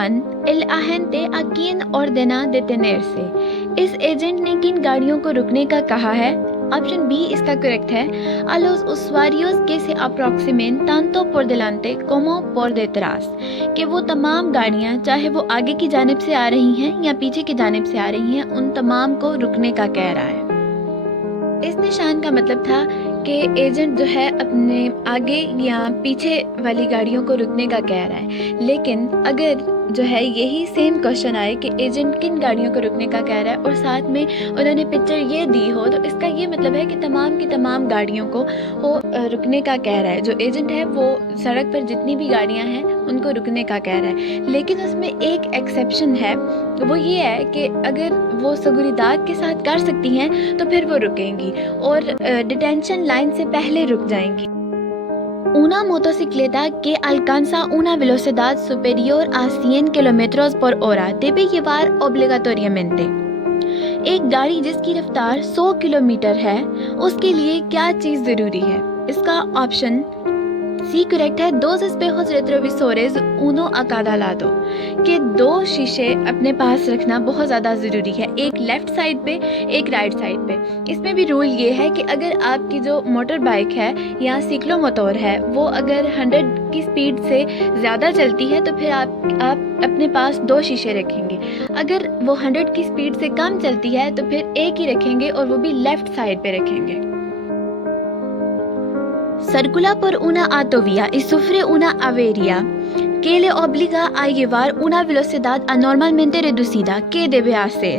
1 el agente a quien ordena detenerse. اس agent نے کن گاڑیوں کو رکنے کا کہا ہے؟ آپشن بی اس کا کریکٹ ہے. A los usuarios que se aproximen tanto por delante como por detrás. کہ وہ تمام گاڑیاں چاہے وہ آگے کی جانب سے آ رہی ہیں یا پیچھے کی جانب سے آ رہی ہیں ان تمام کو رکنے کا کہہ رہا ہے. اس نشان کا مطلب تھا کہ ایجنٹ جو ہے اپنے آگے یا پیچھے والی گاڑیوں کو رکنے کا کہہ رہا ہے. لیکن اگر جو ہے یہی سیم کوشچن آئے کہ ایجنٹ کن گاڑیوں کو رکنے کا کہہ رہا ہے اور ساتھ میں انہوں نے پکچر یہ دی ہو تو اس کا یہ مطلب ہے کہ تمام کی تمام گاڑیوں کو وہ رکنے کا کہہ رہا ہے. جو ایجنٹ ہے وہ سڑک پر جتنی بھی گاڑیاں ہیں ان کو رکنے کا کہہ رہا ہے. لیکن اس میں ایک ایکسیپشن ہے, وہ یہ ہے کہ اگر وہ سگوریداد کے ساتھ کر سکتی ہیں تو پھر وہ رکیں گی اور ڈیٹینشن لائن سے پہلے رک جائیں گی. Una motocicleta que alcanza una velocidad superior a 100 kilómetros por hora debe llevar obligatoriamente. ایک گاڑی جس کی رفتار 100 کلومیٹر ہے اس کے لیے کیا چیز ضروری ہے؟ اس کا آپشن سی کریکٹ ہے. dos espejos retrovisores uno a cada lado. کہ 2 شیشے اپنے پاس رکھنا بہت زیادہ ضروری ہے, ایک لیفٹ سائڈ پہ ایک رائٹ سائڈ پہ. اس میں بھی رول یہ ہے کہ اگر آپ کی جو موٹر بائک ہے یا سیکلو موٹور ہے وہ اگر 100 کی سپیڈ سے زیادہ چلتی ہے تو پھر آپ اپنے پاس 2 شیشے رکھیں گے. اگر وہ 100 کی سپیڈ سے کم چلتی ہے تو پھر ایک ہی رکھیں گے اور وہ بھی لیفٹ سائڈ پہ رکھیں گے. Circula por una autovía y sufre una avería que le obliga a llevar una velocidad anormalmente reducida. ¿Qué debe hacer?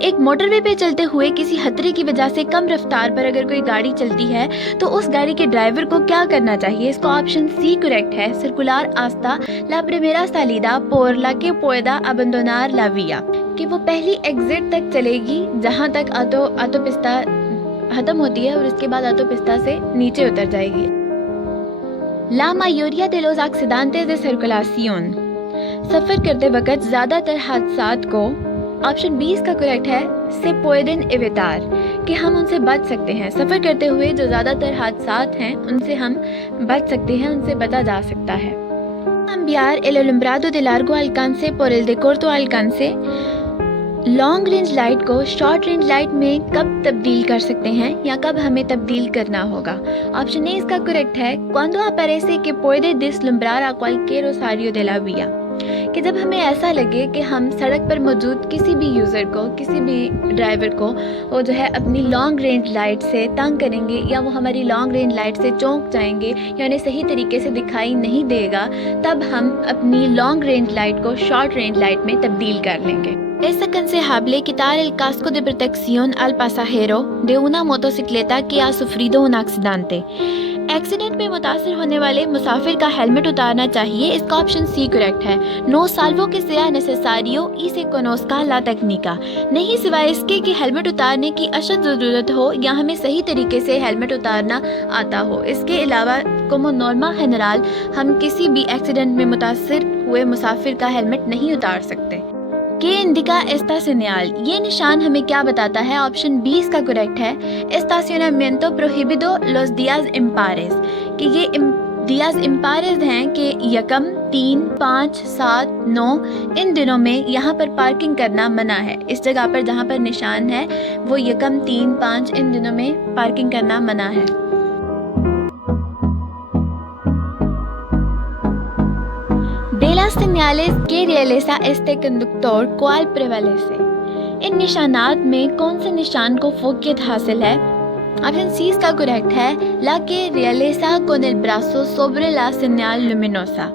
ایک موٹر وے پہ چلتے ہوئے کسی خطرے کی وجہ سے کم رفتار پر اگر کوئی گاڑی چلتی ہے تو اس گاڑی کے ڈرائیور کو کیا کرنا چاہیے؟ اس کا آپشن سی کریکٹ ہے. Circular hasta la primera salida por la que pueda abandonar la vía. کہ وہ پہلی ایگزٹ تک چلے گی جہاں تک آٹو پستہ ختم ہوتی ہے اور اس کے بعد آٹو پستہ سے نیچے اتر جائے گی. La mayoría de los accidentes de circulación. سفر کرتے وقت زیادہ تر حادثات کو آپشن 20 کا کریکٹ ہے سے pueden evitar کہ ہم ان سے بچ سکتے ہیں. سفر کرتے ہوئے جو زیادہ تر حادثات ہیں ان سے ہم بچ سکتے ہیں, ان سے بچا جا سکتا ہے. Cambiar el alumbrado de largo alcance por el de corto alcance. Long range light کو شارٹ رینج لائٹ میں کب تبدیل کر سکتے ہیں یا کب ہمیں تبدیل کرنا ہوگا؟ آپشن اے اس کا کریکٹ ہے. Cuando aparece que puede deslumbrar a cualquier usuario de la vía. کہ جب ہمیں ایسا لگے کہ ہم سڑک پر موجود کسی بھی یوزر کو, کسی بھی ڈرائیور کو وہ جو ہے اپنی لانگ رینج لائٹ سے تنگ کریں گے یا وہ ہماری لانگ رینج لائٹ سے چونک جائیں گے یا انہیں صحیح طریقے سے دکھائی نہیں دے گا, تب ہم اپنی لانگ رینج لائٹ کو شارٹ رینج لائٹ میں تبدیل کر لیں گے. Es aconsejable quitar el casco de protección al pasajero de una motocicleta que ha sufrido un accidente. Accident میں متاثر ہونے والے مسافر کا ہیلمٹ اتارنا چاہیے. اس کا آپشن سی کریکٹ ہے. No salvo que sea necesario y se conozca la técnica. نہیں سوائے اس کے کہ ہیلمٹ اتارنے کی اشد ضرورت ہو یا ہمیں صحیح طریقے سے ہیلمٹ اتارنا آتا ہو. اس کے علاوہ como norma general ہم کسی بھی ایکسیڈنٹ میں متاثر ہوئے مسافر کا ہیلمٹ نہیں اتار سکتے. کہ انڈیکا esta señal. یہ نشان ہمیں کیا بتاتا ہے؟ آپشن 20 کا کریکٹ ہے. Estacionamiento prohibido los días impares. کہ یہ días impares ہیں کہ 1, 3, 5, 7, 9 ان دنوں میں یہاں پر پارکنگ کرنا منع ہے. اس جگہ پر جہاں پر نشان ہے وہ 1, 3, 5 ان دنوں میں پارکنگ کرنا منع ہے. De las señales que realiza este conductor, ¿cuál prevalece? ان نشانات میں کون سے نشان کو فوقیت حاصل ہے؟ آپشن سی اس کا کریکٹ ہے. La que realiza con el brazo sobre la señal luminosa.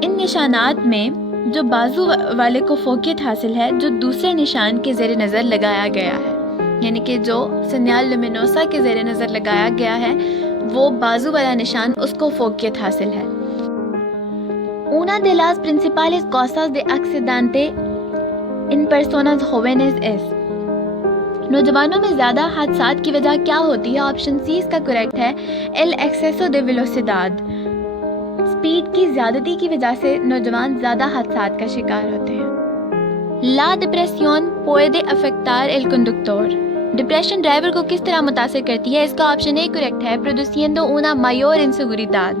ان نشانات میں جو بازو والے کو فوقیت حاصل ہے جو دوسرے نشان کے زیر نظر لگایا گیا ہے, یعنی کہ جو سینیال لومینوسا کے زیر نظر لگایا گیا ہے وہ بازو والا نشان اس کو فوقیت حاصل ہے. Una de las principales causas de accidente en personas jóvenes es. نوجوانوں میں زیادہ حادثات کی وجہ کیا ہوتی ہے؟ آپشن سی اس کا کریکٹ ہے. El exceso de velocidad. Speed کی زیادتی کی وجہ سے نوجوان زیادہ حادثات کا شکار ہوتے ہیں. La depresión puede afectar el conductor. Depression driver کو کس طرح متاثر کرتی ہے؟ اس کا آپشن اے کریکٹ ہے. Produciendo una mayor inseguridad.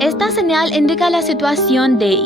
Esta señal indica la situación de,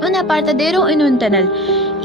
un apartadero en un tunnel।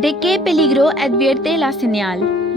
De qué peligro advierte la señal,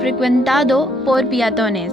frecuentado por peatones,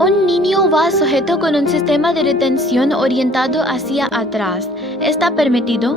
Un niño va sujeto con un sistema de retención orientado hacia atrás, está permitido,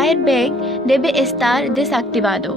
airbag debe estar desactivado,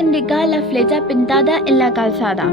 indica la flecha pintada en la calzada,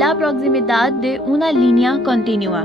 la proximidad de una línea continua,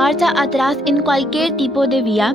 marcha atrás en cualquier tipo de vía,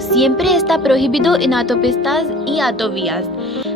siempre está prohibido en autopistas y autovías,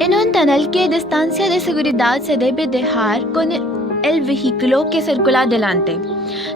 En un tunnel, ¿qué distancia de seguridad se debe dejar con el vehículo que circula delante,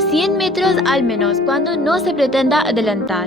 100 metros al menos cuando no se pretenda adelantar,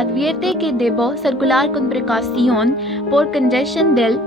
advierte que debo circular con precaución por congestion del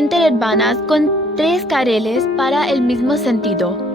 interurbanas con 3 carriles para el mismo sentido,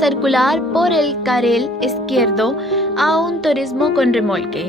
circular por el carril izquierdo a un turismo con remolque,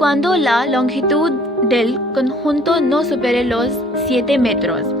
cuando la longitud del conjunto no supere los 7 metros,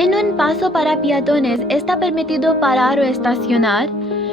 En un paso para peatones está permitido parar o estacionar,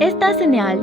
Esta señal,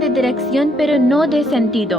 de dirección pero no de sentido,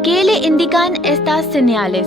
¿Qué le indican estas señales,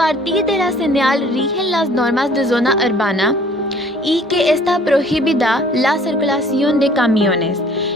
partir de la señal rigen las normas de zona urbana y que está prohibida la circulación de camiones,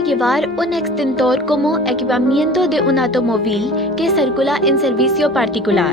Llevar un extintor como equipamiento de un automóvil que circula en servicio particular,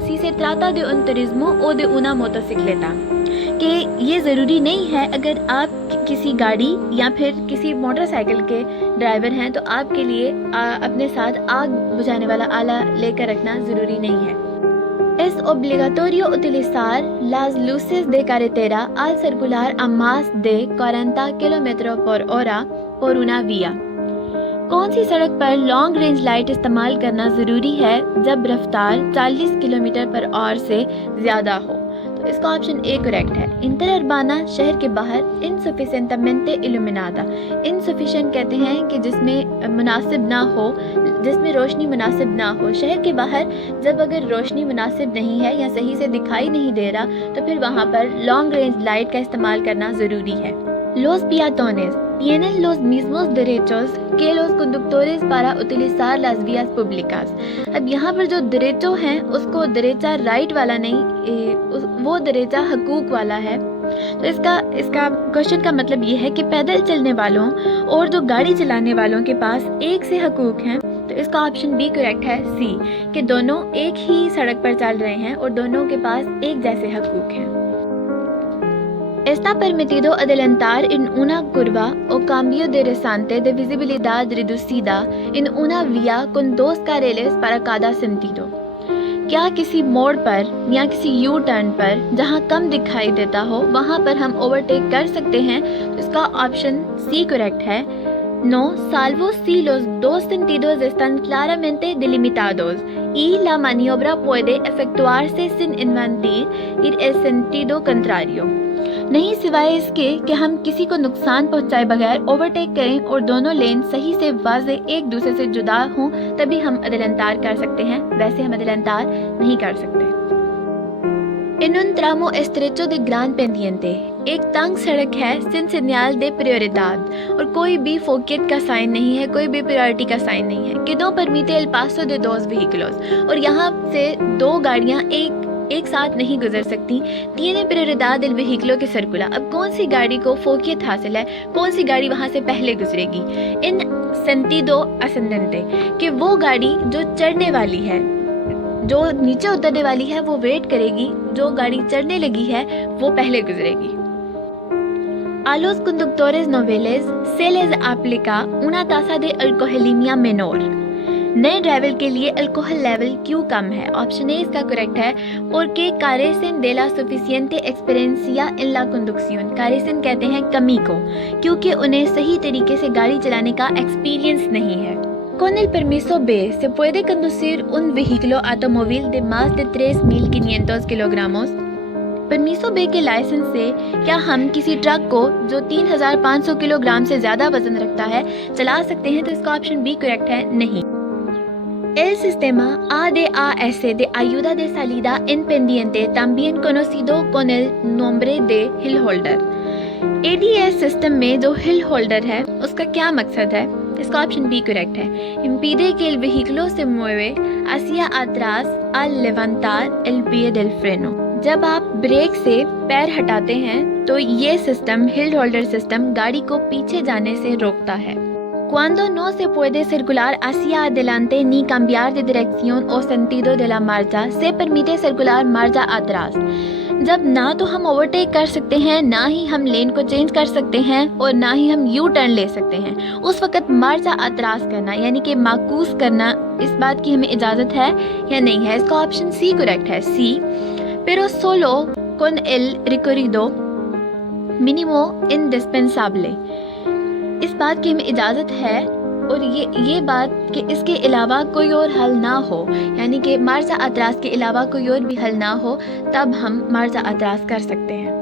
si se trata de un turismo o de una motocicleta, کہ یہ ضروری نہیں ہے اگر آپ کسی گاڑی یا پھر کسی موٹر سائیکل کے ڈرائیور ہیں تو آپ کے لیے اپنے ساتھ آگ بجھانے والا آلہ لے کر رکھنا ضروری نہیں ہے. Es obligatorio utilizar las luces de carretera al circular a más de 40 km/h por una vía. کون سی سڑک پر لانگ رینج لائٹ استعمال کرنا ضروری ہے جب رفتار 40 km/h سے زیادہ ہو؟ تو اس کا آپشن اے کریکٹ ہے. انٹر اربانا شہر کے باہر انسفیشینٹمنٹ الومینادا. انسفیشینٹ کہتے ہیں کہ جس میں مناسب نہ ہو، جس میں روشنی مناسب نہ ہو. شہر کے باہر جب اگر روشنی مناسب نہیں ہے یا صحیح سے دکھائی نہیں دے رہا تو پھر وہاں پر لانگ رینج لائٹ کا استعمال کرنا ضروری ہے. Los peatones tienen los mismos derechos que los conductores para utilizar las vías públicas. اب یہاں پر جو derecho ہیں اس کو derecha رائٹ والا نہیں، وہ derecha حقوق والا ہے. تو اس کا کوشچن کا مطلب یہ ہے کہ پیدل چلنے والوں اور جو گاڑی چلانے والوں کے پاس ایک سے حقوق ہیں. تو اس کا آپشن بی کریکٹ ہے سی، کہ دونوں ایک ہی سڑک پر چل رہے ہیں اور dونوں کے پاس ایک جیسے حقوق ہیں. Está permitido adelantar en una curva o cambio de rasante de visibilidad reducida en una vía con dos carriles para cada sentido. کیا کسی موڑ پر یا کسی یو ٹرن پر جہاں کم دکھائی دیتا ہو وہاں پر ہم اوورٹیک کر سکتے ہیں؟ اس کا آپشن سی کریکٹ ہے. No, salvo si los dos sentidos están claramente delimitados y la maniobra puede efectuarse sin invadir el sentido contrario. نہیں سوائے اس کے کہ ہم کسی کو نقصان پہنچائے بغیر اوورٹیک کریں اور دونوں لین صحیح سے واضح ایک دوسرے سے جدا ہوں تبھی ہم ادلانتار کر سکتے ہیں، ویسے ہم ادلانتار نہیں کر سکتے. En un tramo estrecho de gran pendiente ایک تنگ سڑک ہے sin señal de prioridad اور کوئی بھی فوقیت کا سائن نہیں ہے، کوئی بھی پریورٹی کا سائن نہیں ہے. کہ no permite el paso de dos vehículos اور یہاں سے دو گاڑیاں ایک ساتھ نہیں گزر سکتی. tiene prioridad el vehículo que circula. اب کون سی گاڑی کو فوقیت حاصل ہے، کون سی گاڑی وہاں سے پہلے گزرے گی؟ ان sentido ascendente کہ وہ گاڑی جو چڑھنے والی ہے، جو نیچے اترنے والی ہے وہ ویٹ کرے گی، جو گاڑی چڑھنے لگی ہے وہ پہلے گزرے گی. A los conductores noveles se les aplica una tasa de alcoholemia menor. نئے ڈرائیور کے لیے الکوہل لیول کیوں کم ہے؟ آپشن اے اس کا کریکٹ ہے. porque carecen de la suficiente experiencia en la conducción. carecen کہتے ہیں کمی کو، کیونکہ انہیں صحیح طریقے سے گاڑی چلانے کا ایکسپیرینس نہیں ہے. Con el permiso B se puede conducir un vehículo automóvil de más de 3.500 kilogramos. Permissive بے کے لائسنس سے کیا ہم کسی ٹرک کو جو 3,500 کلو گرام سے زیادہ وزن رکھتا ہے چلا سکتے ہیں؟ تو اس کا آپشن بی کریکٹ ہے، نہیں. El sistema ADAS de ayuda de salida en pendiente, también conocido con el nombre de hill holder. ADS system میں جو ہل ہولڈر ہے اس کا کیا مقصد ہے؟ اس کا آپشن بی کریکٹ ہے. impide que el vehículo se mueve hacia atrás al levantar el pie del freno. جب آپ بریک سے پیر ہٹاتے ہیں تو یہ سسٹم ہل ہولڈر سسٹم گاڑی کو پیچھے جانے سے روکتا ہے. Cuando no se puede circular hacia adelante ni cambiar de dirección o sentido de la marcha, se permite circular marcha atrás. جب نہ تو ہم اوورٹیک کر سکتے ہیں، نہ ہی ہم لین کو چینج کر سکتے ہیں اور نہ ہی ہم یو ٹرن لے سکتے ہیں، اس وقت مارچا اطراز کرنا یعنی کہ معکوس کرنا، اس بات کی ہمیں اجازت ہے یا نہیں ہے؟ اس کا آپشن سی کریکٹ ہے، سی. Pero solo con el recorrido mínimo indispensable. اس بات کی ہمیں اجازت ہے اور یہ بات کہ اس کے علاوہ کوئی اور حل نہ ہو، یعنی کہ مارچا اطراز کے علاوہ کوئی اور بھی حل نہ ہو، تب ہم مارچا اطراز کر سکتے ہیں.